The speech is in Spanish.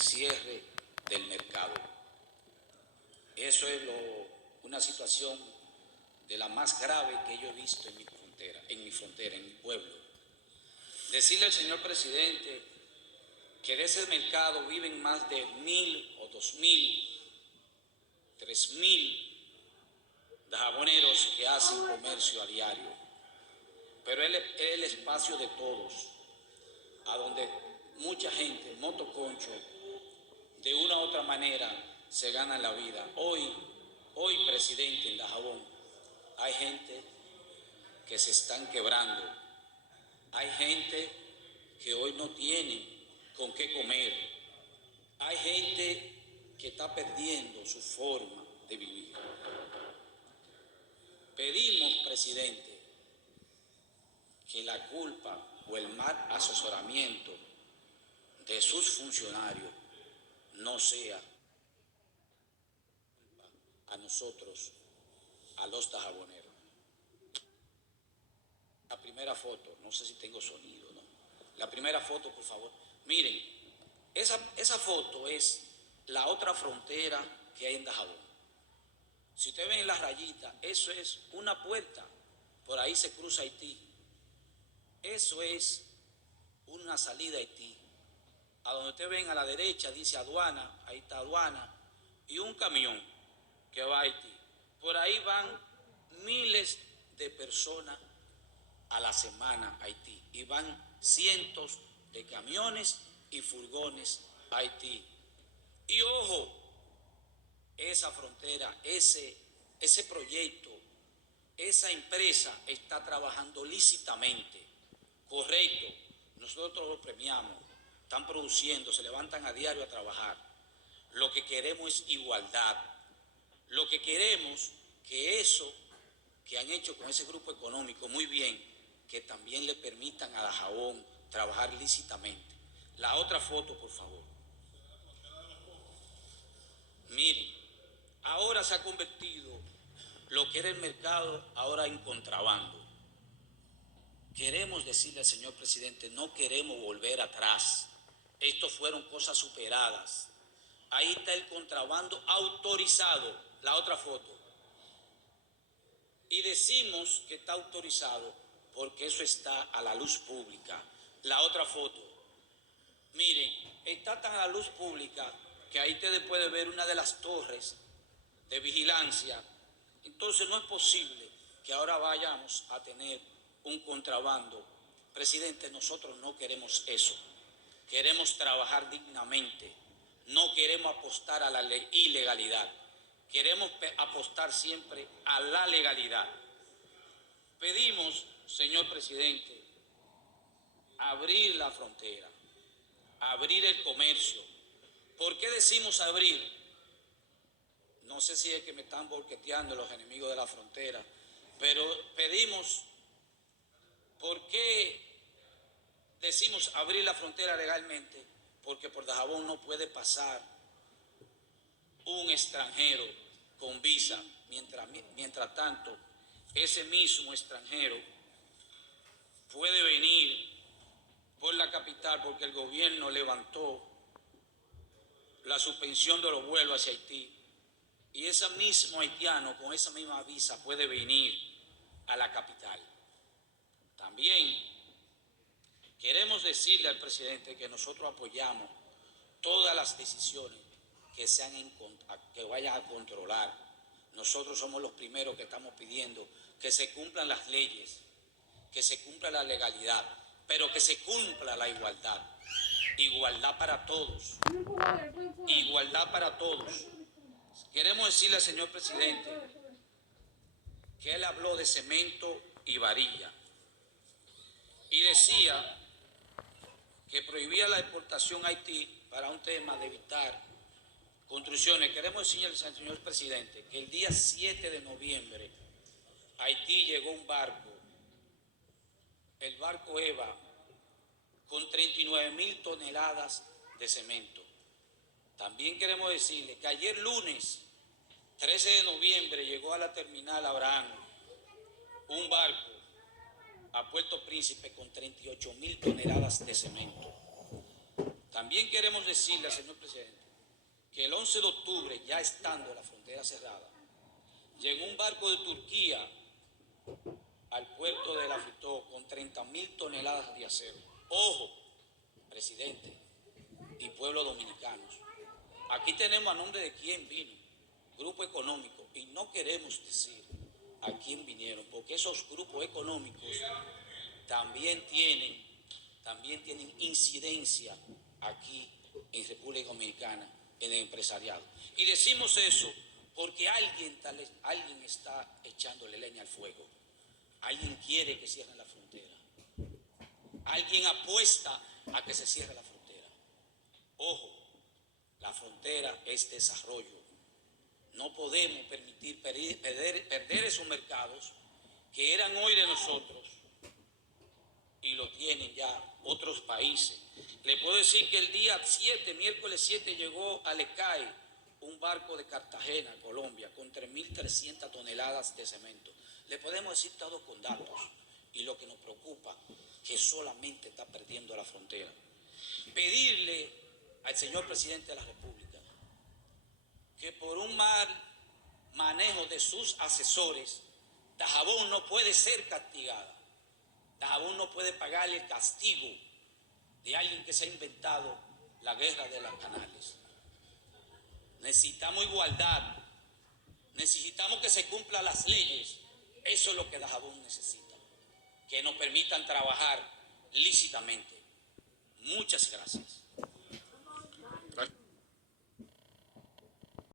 cierre del mercado. Eso es una situación de la más grave que yo he visto en mi frontera, en mi pueblo. Decirle al señor presidente que de ese mercado viven más de 1,000 o 2,000, 3,000 dajaboneros que hacen comercio a diario. Pero él es el espacio de todos, a donde mucha gente, motoconcho, de una u otra manera se gana la vida. Hoy, presidente, en Dajabón, hay gente que se están quebrando. Hay gente que hoy no tiene con qué comer. Hay gente que está perdiendo su forma de vivir. Pedimos, presidente, que la culpa o el mal asesoramiento de sus funcionarios no sea a nosotros, a los dajaboneros. La primera foto, no sé si tengo sonido, ¿no? La primera foto, por favor. Miren, esa foto es la otra frontera que hay en Dajabón. Si ustedes ven las rayitas, eso es una puerta. Por ahí se cruza Haití. Eso es una salida a Haití. A donde ustedes ven a la derecha dice aduana, ahí está aduana, y un camión que va a Haití. Por ahí van miles de personas a la semana a Haití y van cientos de camiones y furgones a Haití. Y ojo, esa frontera, ese proyecto, esa empresa está trabajando lícitamente, correcto, nosotros lo premiamos, están produciendo, se levantan a diario a trabajar. Lo que queremos es igualdad. Lo que queremos que eso que han hecho con ese grupo económico muy bien, que también le permitan a Dajabón trabajar lícitamente. La otra foto, por favor. Miren, ahora se ha convertido lo que era el mercado ahora en contrabando. Queremos decirle al señor presidente, no queremos volver atrás. Estos fueron cosas superadas. Ahí está el contrabando autorizado. La otra foto. Y decimos que está autorizado porque eso está a la luz pública. La otra foto. Miren, está tan a la luz pública que ahí ustedes pueden ver una de las torres de vigilancia. Entonces no es posible que ahora vayamos a tener un contrabando. Presidente, nosotros no queremos eso. Queremos trabajar dignamente. No queremos apostar a la ilegalidad. Queremos apostar siempre a la legalidad. Pedimos, señor presidente, abrir la frontera, abrir el comercio. ¿Por qué decimos abrir? No sé si es que me están boqueteando los enemigos de la frontera, pero pedimos, ¿por qué decimos abrir la frontera legalmente? Porque por Dajabón no puede pasar un extranjero con visa. Mientras tanto, ese mismo extranjero puede venir por la capital porque el gobierno levantó la suspensión de los vuelos hacia Haití. Y ese mismo haitiano con esa misma visa puede venir a la capital. También queremos decirle al presidente que nosotros apoyamos todas las decisiones que vayan a controlar. Nosotros somos los primeros que estamos pidiendo que se cumplan las leyes, que se cumpla la legalidad, pero que se cumpla la igualdad. Igualdad para todos. Igualdad para todos. Queremos decirle al señor presidente que él habló de cemento y varilla y decía que prohibía la exportación a Haití para un tema de evitar construcciones. Queremos decirle al señor presidente que el día 7 de noviembre a Haití llegó un barco, el barco Eva, con 39,000 toneladas de cemento. También queremos decirle que ayer lunes 13 de noviembre llegó a la terminal Abraham un barco a Puerto Príncipe con 38,000 toneladas de cemento. También También queremos decirle al señor presidente que el 11 de octubre, ya estando la frontera cerrada, llegó un barco de Turquía al puerto de La Fritó con 30.000 toneladas de acero. Ojo, presidente y pueblo dominicanos, aquí tenemos a nombre de quién vino, grupo económico, y no queremos decir a quién vinieron, porque esos grupos económicos también tienen incidencia aquí en República Dominicana, en el empresariado. Y decimos eso porque alguien está echándole leña al fuego. Alguien quiere que cierren la frontera. Alguien apuesta a que se cierre la frontera. Ojo, la frontera es desarrollo. No podemos permitir perder esos mercados que eran hoy de nosotros y lo tienen ya otros países. Le puedo decir que el día 7, miércoles 7, llegó a Lecay un barco de Cartagena, Colombia, con 3.300 toneladas de cemento. Le podemos decir todo con datos. Y lo que nos preocupa, que solamente está perdiendo la frontera. Pedirle al señor presidente de la República que por un mal manejo de sus asesores, Dajabón no puede ser castigada. Dajabón no puede pagarle el castigo de alguien que se ha inventado la guerra de los canales. Necesitamos igualdad, necesitamos que se cumplan las leyes. Eso es lo que Dajabón necesita, que nos permitan trabajar lícitamente. Muchas gracias.